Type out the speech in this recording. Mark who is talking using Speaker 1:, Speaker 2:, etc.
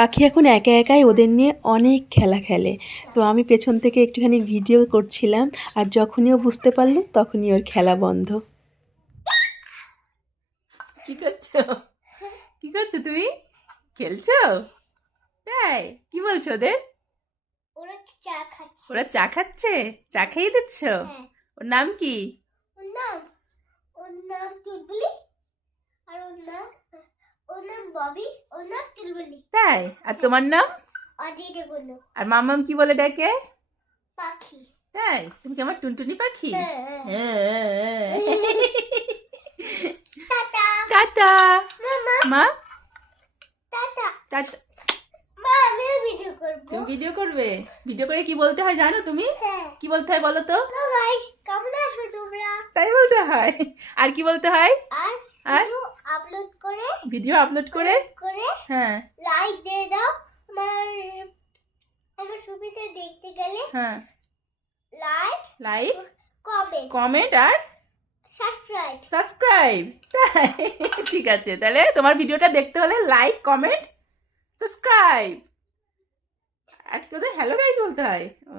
Speaker 1: পাখি এখন একা একাই ওদের নিয়ে অনেক খেলা খেলে। তো আমি পেছন থেকে একটুখানি ভিডিও করছিলাম আর যখনই ও বুঝতে পারল তখনই ওর খেলা বন্ধ।
Speaker 2: কি করছ? কি করছ তুমি? খেলছো? তাই? কি বলছো ওদের?
Speaker 3: ওরা চা খাচ্ছে।
Speaker 2: ওরা চা খাচ্ছে? চা খেয়ে দিচ্ছ?
Speaker 3: হ্যাঁ।
Speaker 2: ওর নাম কি?
Speaker 3: ওর নাম ওর নাম টুলবুলি আর ওর নাম ওর নাম ববি ওর নাম টুলবুলি
Speaker 2: তাই? আর তোমার নাম?
Speaker 3: অদিতে বলল
Speaker 2: আর মামাম কি বলে ডাকে?
Speaker 3: পাখি।
Speaker 2: তাই? তুমি কি আমার টুনটুনি পাখি?
Speaker 3: হ্যাঁ। টাটা।
Speaker 2: টাটা।
Speaker 3: মামা।
Speaker 2: মা?
Speaker 3: টাটা।
Speaker 2: টাটা।
Speaker 3: মা ভিডিও করব।
Speaker 2: তুমি ভিডিও করবে? ভিডিও করে কি বলতে হয় জানো তুমি?
Speaker 3: হ্যাঁ।
Speaker 2: কি বলতে হয় বলো তো?
Speaker 3: তো কেমন আসবে তোমরা?
Speaker 2: তাই বলতে হয়। আর কি বলতে হয়?
Speaker 3: আর
Speaker 2: আর?
Speaker 3: ভিডিও আপলোড করে
Speaker 2: ভিডিও আপলোড করে?
Speaker 3: করে
Speaker 2: হ্যাঁ।
Speaker 3: লাইক দিয়ে দাও। আমার আমার ছবিতে দেখতে গেলে
Speaker 2: হ্যাঁ।
Speaker 3: লাইক
Speaker 2: লাইক
Speaker 3: কমেন্ট
Speaker 2: কমেন্ট আর
Speaker 3: সাবস্ক্রাইব
Speaker 2: সাবস্ক্রাইব ঠিক আছে তাহলে তোমার ভিডিওটা দেখতে হলে লাইক কমেন্ট সাবস্ক্রাইব আর কি হ্যালো গাইজ বলতে হয়। ও।